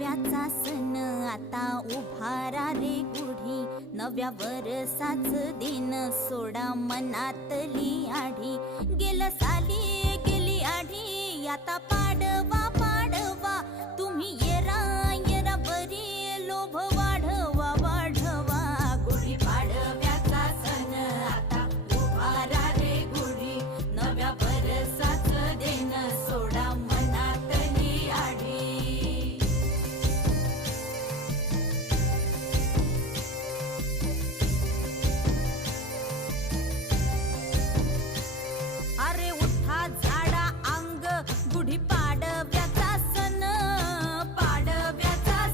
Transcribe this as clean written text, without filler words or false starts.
नव्याचा सण आता उभारा रे गुढी, नव्या वरसाच दिन सोडा मनातली आढी. गेलं साली गेली आढी, आता पाडवा